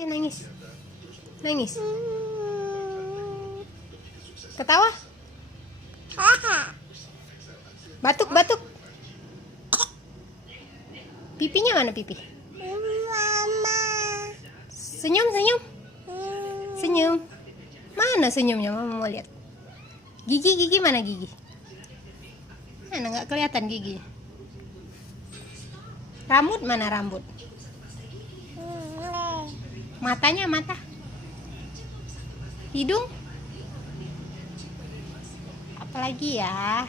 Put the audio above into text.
Nangis. Nangis. Ketawa. Batuk, batuk. Pipinya mana pipi? Senyum, senyum. Senyum. Mana senyumnya? Mama mau lihat. Gigi, gigi mana gigi? Mana nggak kelihatan gigi? Rambut mana rambut? Matanya mata. Hidung. Apalagi ya?